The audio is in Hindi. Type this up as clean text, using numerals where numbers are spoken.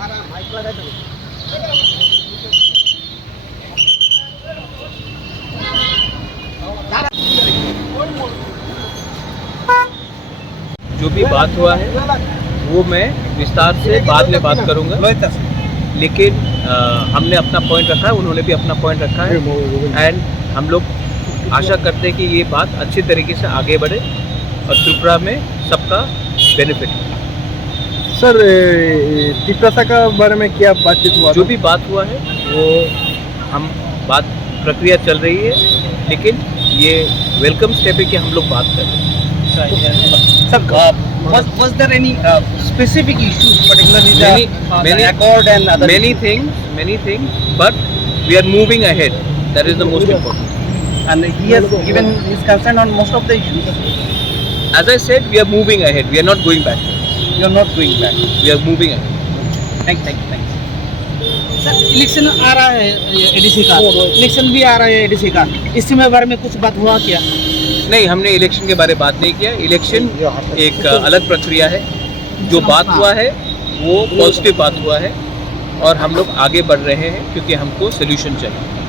जो भी बात हुआ है वो मैं विस्तार से बाद में बात करूंगा, लेकिन हमने अपना पॉइंट रखा है, उन्होंने भी अपना पॉइंट रखा है एंड हम लोग आशा करते हैं कि ये बात अच्छी तरीके से आगे बढ़े और त्रिपुरा में सबका बेनिफिट हो। सर तिप्रासा का बारे में क्या बातचीत हुआ? जो भी बात हुआ है वो हम बात प्रक्रिया चल रही है, लेकिन ये वेलकम स्टेप है कि हम लोग बात कर रहे हैं। Sir, was there any specific issues, particularly the accord and other many things, but we are moving ahead. That is the most important. And he has given his consent on most of the issues. As I said, we are moving ahead. We are not going back. You are not going back. We are moving ahead. Thank you. Sir election आ रहा है एडीसी का, इलेक्शन भी आ रहा है एडीसी का, इसी में बारे में कुछ बात हुआ क्या? नहीं, हमने इलेक्शन के बारे में बात नहीं किया। इलेक्शन एक अलग प्रक्रिया है। जो बात हुआ है वो पॉजिटिव बात हुआ है और हम लोग आगे बढ़ रहे हैं क्योंकि हमको सोल्यूशन चाहिए।